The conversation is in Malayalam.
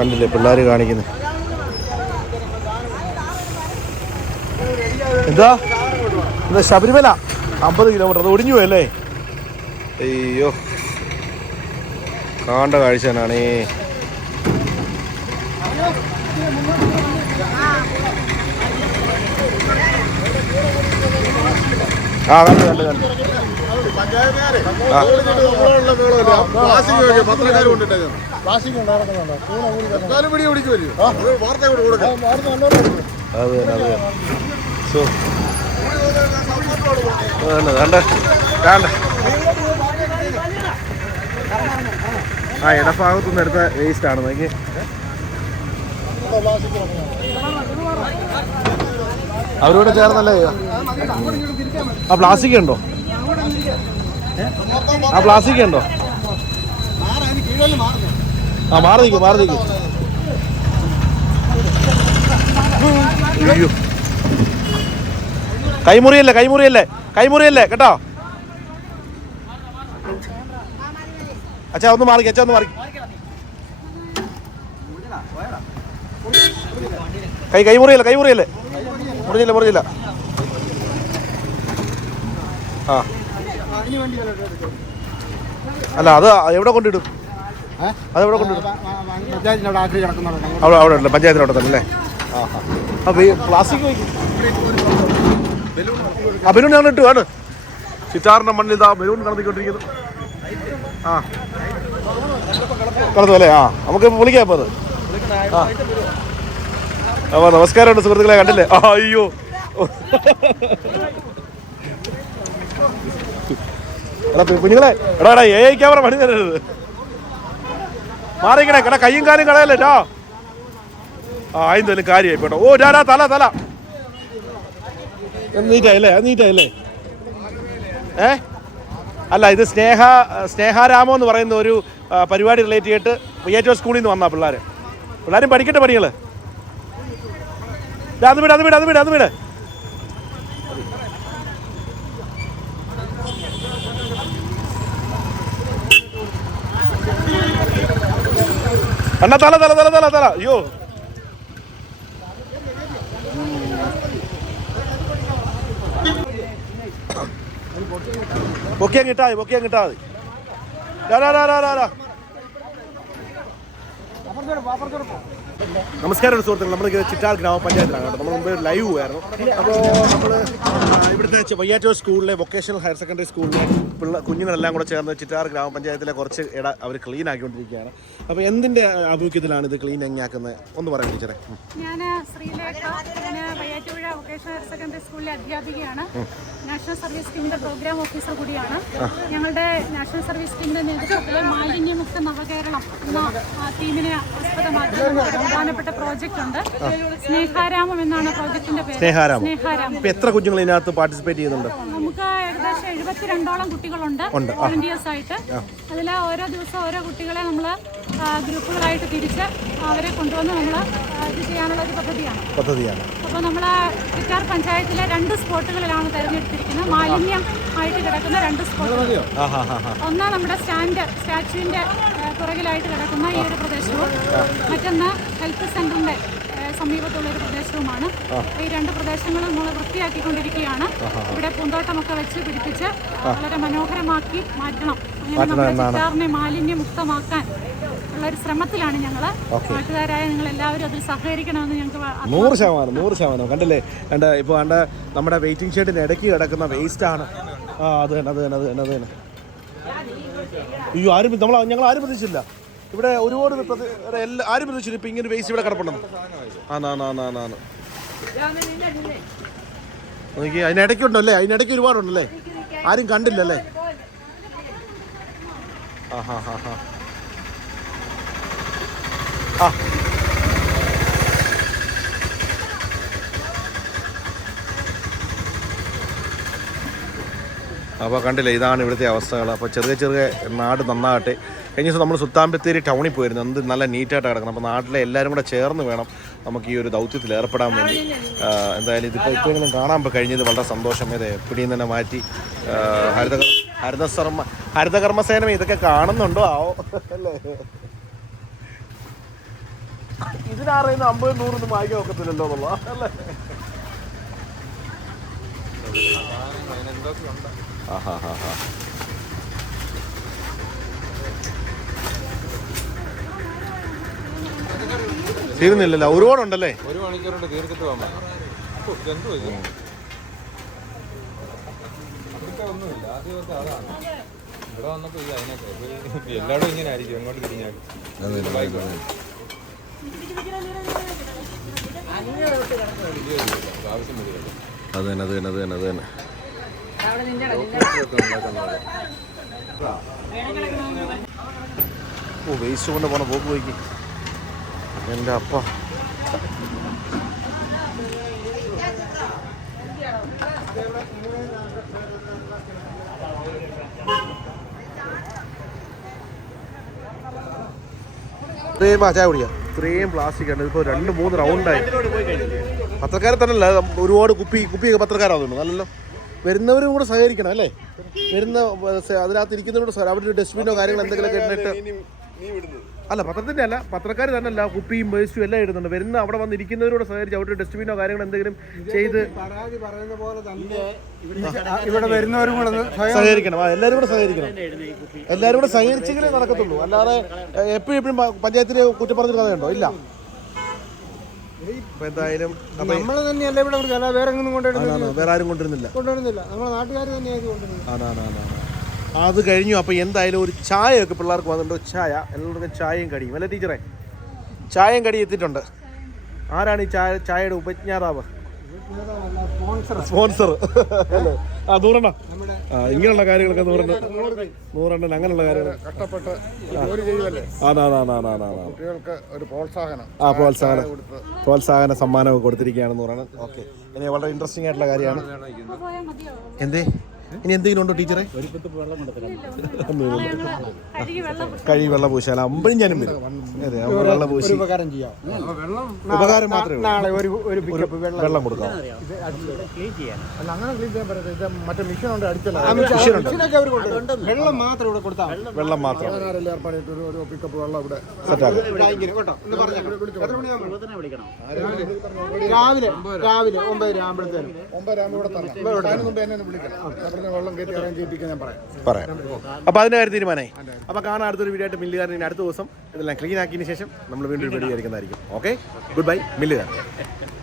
കണ്ടില്ലേ പിള്ളേർ കാണിക്കുന്നത് എന്താ? എന്താ ശബരിമല? അമ്പത് കിലോമീറ്റർ അത് ഒടിഞ്ഞു പോയല്ലേ? അയ്യോ. കാണ്ട കാഴ്ച തന്നെയാണേ ആ കണ്ടു കണ്ടു കണ്ടു. ആ ഇടഭാഗത്തുനിന്ന് എടുത്ത വേസ്റ്റ് ആണ് നോക്കി അവരോട് ചേർന്നല്ലേ? ആ പ്ലാസ്റ്റിക് ഉണ്ടോ? ആ പ്ലാസ്റ്റിക് ഉണ്ടോ? ആ മാറി നിൽക്കും മാറി നിൽക്കും കൈമുറിയല്ലേ കൈമുറിയല്ലേ കൈമുറിയല്ലേ കേട്ടോ? അച്ഛാ ഒന്ന് മാറി അച്ഛാ ഒന്ന് മാറി കൈ കൈമുറിയല്ലേ കൈമുറിയല്ലേ? മുറിഞ്ഞില്ല മുറിഞ്ഞില്ല. ആ. അല്ല അത് എവിടെ കൊണ്ടിടും? അത് എവിടെ കൊണ്ടിടും? അവിടെ അവിടെ ഉണ്ട് പഞ്ചായത്തിനോട് തന്നെ അല്ലേ? ആ ഈ പ്ലാസ്റ്റിക് ആ ബലൂൺ ഞങ്ങൾ ഇട്ടു ആണ്. ചിറ്റാറിന്റെ മണ്ണിൽ ഇതാ ബലൂൺ കടന്നിക്കൊണ്ടിരിക്കുന്നു ആ. കടന്നു അല്ലേ? ആ നമുക്ക് വിളിക്കാം അപ്പോൾ അത്. ആ. അപ്പോൾ നമസ്കാരമുണ്ട് സുഹൃത്തുക്കളെ കണ്ടില്ലേ? അയ്യോ. എടാ കുഞ്ഞുങ്ങളെ എടാ എടാ ഏ ക്യാമറ പണി തരരുത്. മാറിക്കണേ കട കയ്യും കാലും കളയല്ലേ ആ അതെന്തായാലും കാര്യമായി കേട്ടോ ഓ ഡാ തല തല. നീറ്റായില്ലേ നീറ്റായില്ലേ? ഏ? അല്ല ഇത് സ്നേഹ സ്നേഹാരാമോ എന്ന് പറയുന്ന ഒരു പരിപാടി റിലേറ്റ് ചെയ്തിട്ട് ഏറ്റവും സ്കൂളിൽ നിന്ന് വന്നാ പിള്ളേർ പിള്ളേരും പഠിക്കട്ടെ പണികൾ അത് വിട് അത് വിട് അത് വിട് അത് വിട്. അണ്ണാ തല തല തല തല തല. അയ്യോ. ബൊക്കെ കിട്ടാ മതി ബൊക്കെ കിട്ടാ മതി. ഡാ, ഡാ, ഡാ, ഡാ, അപ്പുറത്തോട്ട് ഡാ. നമസ്കാരം സുഹൃത്തുക്കൾ നമ്മൾ ചിറ്റാർ ഗ്രാമപഞ്ചായത്തിലാണ് കേട്ടോ. നമ്മൾ മുമ്പ് ലൈവ് ആയിരുന്നു അപ്പോൾ നമ്മൾ ഇവിടുത്തെ വയ്യാറ്റൂർ സ്കൂളിലെ വൊക്കേഷണൽ ഹയർ സെക്കൻഡറി സ്കൂളിലെ പിള്ള കുഞ്ഞുങ്ങളെല്ലാം കൂടെ ചേർന്ന് ചിറ്റാർ ഗ്രാമപഞ്ചായത്തിലെ കുറച്ച് ഇട അവർ ക്ലീൻ ആക്കിക്കൊണ്ടിരിക്കുകയാണ്. അപ്പോൾ എന്തിന്റെ ആഭിമുഖ്യത്തിലാണ് ഇത് ക്ലീൻ എങ്ങാക്കുന്നത്? ഒന്ന് പറയാം ടീച്ചറെ. ഞാൻ ശ്രീലേഖ വൊക്കേഷണൽ ഹയർ സെക്കൻഡറി സ്കൂളിലെ അധ്യാപികയാണ്. നാഷണൽ സർവീസ് സ്കീമിന്റെ പ്രോഗ്രാം ഓഫീസർ കൂടിയാണ്. ഞങ്ങളുടെ നാഷണൽ സർവീസ് സ്കീമിന്റെ നേതൃത്വത്തിൽ മാലിന്യമുക്ത നവകേരളം എന്ന ടീമിനെ തീമിനെ ആസ്പദമാക്കി. പ്രധാനപ്പെട്ട പ്രോജക്റ്റ് ഉണ്ട്. സ്നേഹാരാമം എന്നാണ് പ്രോജക്റ്റിന്റെ പേര്. സ്നേഹാരാമം. സ്നേഹാരാമം. എത്ര കുഞ്ഞുങ്ങൾ ഇതിനകത്ത് പാർട്ടിസിപ്പേറ്റ് ചെയ്യുന്നുണ്ട്? നമുക്ക് ഏകദേശം എഴുപത്തിരണ്ടോളം കുട്ടികളുണ്ട് വോളണ്ടിയേഴ്സ് ആയിട്ട്. അതിൽ ഓരോ ദിവസം ഓരോ കുട്ടികളെ നമ്മൾ ഗ്രൂപ്പുകളായിട്ട് തിരിച്ച് അവരെ കൊണ്ടുവന്ന് നമ്മൾ ഇത് ചെയ്യാനുള്ള ഒരു പദ്ധതിയാണ്. പദ്ധതിയാണ്. അപ്പോൾ നമ്മൾ ചിറ്റാർ പഞ്ചായത്തിലെ രണ്ട് സ്പോട്ടുകളിലാണ് തിരഞ്ഞെടുത്തിരിക്കുന്നത്. മാലിന്യം ആയിട്ട് കിടക്കുന്ന രണ്ട് സ്പോട്ടുകൾ. ആ ഹാ ഹാ ഹാ ഒന്ന് നമ്മുടെ സ്റ്റാൻഡ് സ്റ്റാച്യുവിന്റെ പുറകിലായിട്ട് കിടക്കുന്ന ഈ ഒരു പ്രദേശവും മറ്റൊന്ന് ഹെൽത്ത് സെന്ററിന്റെ സമീപത്തുള്ള ഒരു പ്രദേശവുമാണ്. ഈ രണ്ട് പ്രദേശങ്ങളും നമ്മൾ വൃത്തിയാക്കിക്കൊണ്ടിരിക്കുകയാണ്. ഇവിടെ പൂന്തോട്ടമൊക്കെ വെച്ച് പിടിപ്പിച്ച് വളരെ മനോഹരമാക്കി മാറ്റണം. അങ്ങനെ നമ്മുടെ മാലിന്യമുക്തമാക്കാൻ ഉള്ള ഒരു ശ്രമത്തിലാണ് ഞങ്ങൾ നാട്ടുകാരായ നിങ്ങൾ എല്ലാവരും അതിൽ സഹകരിക്കണമെന്ന് ഞങ്ങൾക്ക് വ- നൂറ് ശതമാനം നൂറ് ശതമാനം. കണ്ടില്ലേ? കണ്ട ഇപ്പോൾ കണ്ട നമ്മുടെ വെയിറ്റിംഗ് ഷെഡിന് ഇടയ്ക്ക് കിടക്കുന്ന വേസ്റ്റ് ആണ്. ആ അത് തന്നെ അത് തന്നെ അത് തന്നെ അത് തന്നെ. അയ്യോ ആരും നമ്മൾ ഞങ്ങൾ ആരും പ്രതീക്ഷിച്ചില്ല. ഇവിടെ ഒരുപാട് എല്ലാ ആരും പ്രതീക്ഷിച്ചില്ല. ഇപ്പം ഇങ്ങനെ വേസ്റ്റ് ഇവിടെ കിടപ്പുണ്ടെന്ന് ആന്നാന്നാന്നാന്ന് നോക്കി അതിനിടയ്ക്കുണ്ടല്ലേ? അതിനിടയ്ക്ക് ഒരുപാടുണ്ടല്ലേ? ആരും കണ്ടില്ലല്ലേ? ആ ഹാ ഹാ ഹാ. ആ. അപ്പോൾ കണ്ടില്ല ഇതാണ് ഇവിടുത്തെ അവസ്ഥകൾ. അപ്പോൾ ചെറിയ ചെറിയ നാട് നന്നാകട്ടെ. കഴിഞ്ഞ ദിവസം നമ്മൾ സുൽത്താൻ ബത്തേരി ടൗണിൽ പോയിരുന്നു. എന്ത് നല്ല നീറ്റായിട്ട് കിടക്കണം അപ്പോൾ നാട്ടിലെ എല്ലാവരും കൂടെ ചേർന്ന് വേണം നമുക്ക് ഈ ഒരു ദൗത്യത്തിൽ ഏർപ്പെടാൻ വേണ്ടി. എന്തായാലും ഇതിപ്പോൾ ഇപ്പോഴെങ്കിലും കാണാൻ കഴിഞ്ഞത് വളരെ സന്തോഷം. ഇത് എപ്പിടിയും തന്നെ മാറ്റി ഹരിത ഹരിതകർമ്മ ഹരിതകർമ്മസേന ഇതൊക്കെ കാണുന്നുണ്ടോ? ആവോ അല്ലേ? ഇതിനാറിയുന്ന അമ്പത് നൂറൊന്നും വാങ്ങിക്കാൻ ഒക്കത്തില്ലല്ലോ എന്നുള്ള അല്ലേ? ആഹാ ഹാ ഹാ ഒരുപാടുണ്ടല്ലേ ഒരു മണിക്കൂറുണ്ട് തീർത്തിട്ട് പോകാൻ ഒന്നുമില്ല. ആദ്യമൊക്കെ അതാണ് ഇവിടെ വന്നപ്പോൾ ഈ അതിനൊക്കെ എല്ലാവരും ഇങ്ങനെ ആയിരിക്കും. എങ്ങോട്ട് തിരിഞ്ഞാൽ ആവശ്യം വരികയുള്ളൂ അത് തന്നെ അത് തന്നെ. അത് തന്നെ അത് തന്നെ. ഓ വേസ്റ്റ് കൊണ്ട് പോണ പോക്ക് പോയിക്ക്. എന്റെ അപ്പ. ഇത്രയും ചായ കുടിക്കാം ഇത്രയും പ്ലാസ്റ്റിക് ആണ്. ഇപ്പോൾ രണ്ട് മൂന്ന് റൗണ്ടായി പത്രക്കാരെ തന്നെ അല്ല ഒരുപാട് കുപ്പി കുപ്പിയൊക്കെ പത്രക്കാരാവുന്നുണ്ട് നല്ലല്ലോ. വരുന്നവരും കൂടെ സഹകരിക്കണം അല്ലേ? വരുന്ന അതിനകത്ത് ഇരിക്കുന്നവരോട് അവരുടെ ഡസ്റ്റ്ബിനോ കാര്യങ്ങളോ എന്തെങ്കിലുമൊക്കെ ഇട്ടിട്ട് അല്ല പത്രത്തിന്റെ അല്ല പത്രക്കാർ തന്നെ അല്ല കുപ്പിയും വേസ്റ്റും എല്ലാം ഇടുന്നുണ്ട്. വരുന്ന അവിടെ വന്നിരിക്കുന്നവരോട് സഹകരിച്ച് അവരുടെ ഡസ്റ്റ്ബിനോ കാര്യങ്ങളോ എന്തെങ്കിലും ചെയ്ത് പരാതി പറയുന്ന പോലെ തന്നെ ഇവിടെ വരുന്നവരും കൂടെ സഹകരിക്കണം. എല്ലാവരും കൂടെ സഹകരിക്കണം. എല്ലാവരും കൂടെ സഹകരിച്ചെങ്കിലേ നടക്കത്തുള്ളൂ. അല്ലാതെ എപ്പോഴും എപ്പോഴും പഞ്ചായത്തിലെ കുറ്റം കഥയുണ്ടോ? ഇല്ല. അപ്പൊ എന്തായാലും നമ്മൾ തന്നെയല്ല ഇവിടെ കൊടുക്കുക. വേറെ എങ്ങും കൊണ്ടുവരുന്നില്ല. വേറെ ആരും കൊണ്ടുവരുന്നില്ല. കൊണ്ടുവരുന്നില്ല. നമ്മുടെ നാട്ടുകാർ തന്നെയായത് കൊണ്ടുവരുന്നത്. ആണാണ് അത് കഴിഞ്ഞു. അപ്പോൾ എന്തായാലും ഒരു ചായയൊക്കെ പിള്ളേർക്ക് വന്നിട്ടുണ്ട്. ചായ. എല്ലാവർക്കും ചായയും കടിയും. അല്ലേ ടീച്ചറെ? ചായയും കടി എത്തിയിട്ടുണ്ട്. ആരാണ് ഈ ചായ ചായയുടെ ഉപജ്ഞാതാവ്? സ്പോൺസർ. സ്പോൺസർ. അല്ലേ? ആ നൂറെണ്ണ. നമ്മുടെ ഇങ്ങനെയുള്ള കാര്യങ്ങളൊക്കെ നൂറെണ്ണം. നൂറെണ്ണം അങ്ങനെയുള്ള കാര്യങ്ങൾ കഷ്ടപ്പെട്ട് കുട്ടികൾക്ക് ഒരു പ്രോത്സാഹനം. ആ പ്രോത്സാഹന. പ്രോത്സാഹന സമ്മാനമൊക്കെ കൊടുത്തിരിക്കുകയാണെന്ന് പറയുന്നത് ഓക്കെ. ഇനി വളരെ ഇൻട്രസ്റ്റിംഗ് ആയിട്ടുള്ള കാര്യമാണ്. എന്തേ? ഇനി എന്തെങ്കിലും ഉണ്ടോ ടീച്ചറെ? കഴി വെള്ളം പൂശാല അമ്പഴും ഞാനും വരും. അതെ വെള്ളം പൂശി. ഉപകാരം ചെയ്യാം. ഉപകാരം മാത്രമേ ഉള്ളൂ. നാളെ ഒരു ഒരു പിക്കപ്പ് വെള്ളം വെള്ളം കൊടുക്കാം. വെള്ളം മാത്രം ഇവിടെ കൊടുത്താൽ വെള്ളം മാത്രം. പിക്കപ്പ് വെള്ളം ഇവിടെ? രാവിലെ. രാവിലെ ഒമ്പത് ആകുമ്പോഴത്തേനും ഒമ്പത് ഇവിടെ തന്നെ വിളിക്കണം. പറയാം. അപ്പോൾ അതിന്റെ കാര്യം തീരുമാനമായി. അപ്പോൾ കാണാൻ അടുത്തൊരു വീഡിയോ ആയിട്ട് മില്ലുകാരൻ ഇനി അടുത്ത ദിവസം ഇതെല്ലാം ക്ലീൻ ആക്കിയതിന് ശേഷം നമ്മൾ വീണ്ടും ഒരു വീഡിയോ ആയിരിക്കുന്നതായിരിക്കും. Okay good bye മില്ലുകാരൻ.